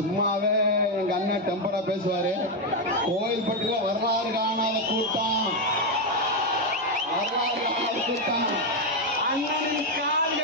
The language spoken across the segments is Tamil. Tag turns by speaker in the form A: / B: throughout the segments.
A: சும்மாவே எங்க அண்ணன் டெம்பரா பேசுவாரு. கோயில்பட்டியில வரலாறு காணாத கூட்டம். வரலாறு காணாத கூட்டம். அண்ணனின் கால்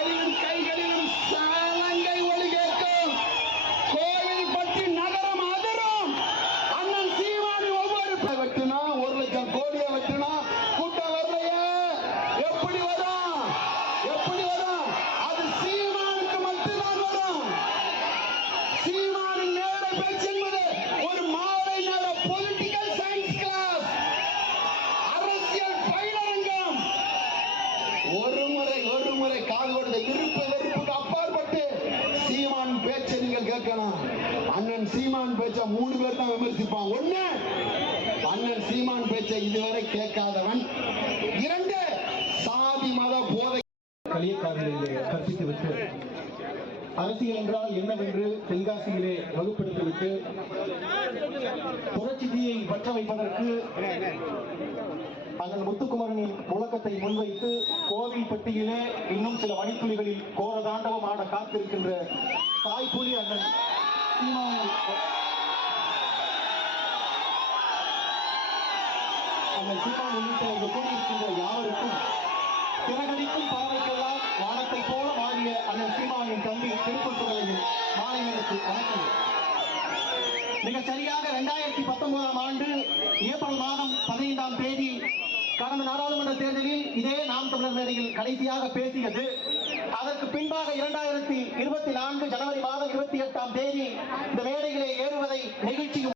A: பேச்சை அண்ணன் சீமான் பேச்ச மூணு பேர் தான் விமர்சிப்பான் ஒண்ணு அண்ணன் சீமான் பேச்ச இதுவரை கேட்காதவன். இரண்டு சாதி மத போதை.
B: களியக்காவிலே கற்பித்துவிட்டு அரசியல் என்றால் என்னவென்று தென்காசியிலே வகுப்பெடுத்துவிட்டு புரட்சி தீயை பற்ற வைப்பதற்கு அண்ணன் முத்துக்குமரனின் முழக்கத்தை முன்வைத்து கோவில்பட்டியிலே இன்னும் சில மணித்துளிகளில் கோர தாண்டவம் ஆட காத்திருக்கின்ற தாய்ப்புலி அண்ணன் அண்ணன் சீமான் உள்ளிட்ட இங்கு கூடியிருக்கின்ற சிறகடிக்கும் பறவைக்கெல்லாம் வானத்தை போல அண்ணன் சீமானின் தம்பி திருப்பூர் வணக்கம். மிக சரியாக இரண்டாயிரத்தி பத்தொன்பதாம் ஆண்டு ஏப்ரல் மாதம் பதினைந்தாம் தேதி கடந்த நாடாளுமன்ற தேர்தலில் இதே நாம் தமிழர் மேடையில் கடைசியாக பேசியது. அதற்கு பின்பாக இரண்டாயிரத்தி இருபத்தி நான்கு ஜனவரி மாதம் இருபத்தி எட்டாம் தேதி இந்த மேடைகளை ஏறுவதை நெகிழ்ச்சியும்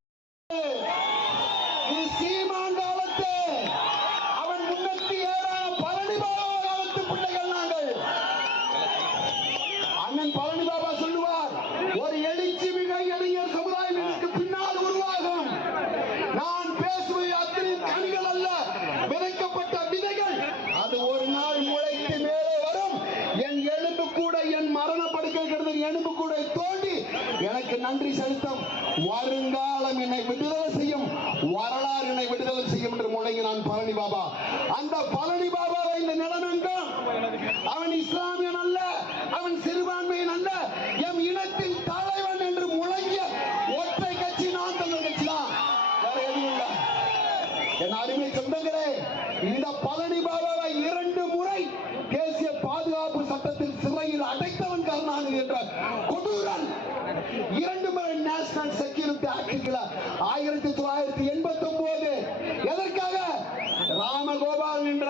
A: என் மரண படுக்கை கிடந்த எலும்பு கூட தோண்டி எனக்கு நன்றி செலுத்தும் வருங்காலம் என்னை விடுதலை செய்யும். வரலாறு என்னை விடுதலை செய்யும் என்று முழங்கினான் பழனி பாபா. அந்த பழனி பாபாவை இந்த நிலமெங்கும் அவன் இஸ்லாமியன் அல்ல அவன் சிறுபான்மையின் அல்ல எம் இனத்தின் தலைவன் என்று முழங்கிய ஒற்றை கட்சி நான் தமிழ் கட்சி தான். வேற எதுவும் இல்லை. என் அருமை சொந்தங்களே இந்த பழனி பாபாவை இரண்டு முறை தேசிய பாதுகாப்பு சட்டத்தில் தொள்ளாயிரத்தி எண்பத்தி ஒன்பது எதற்காக? ராமகோபால் என்ற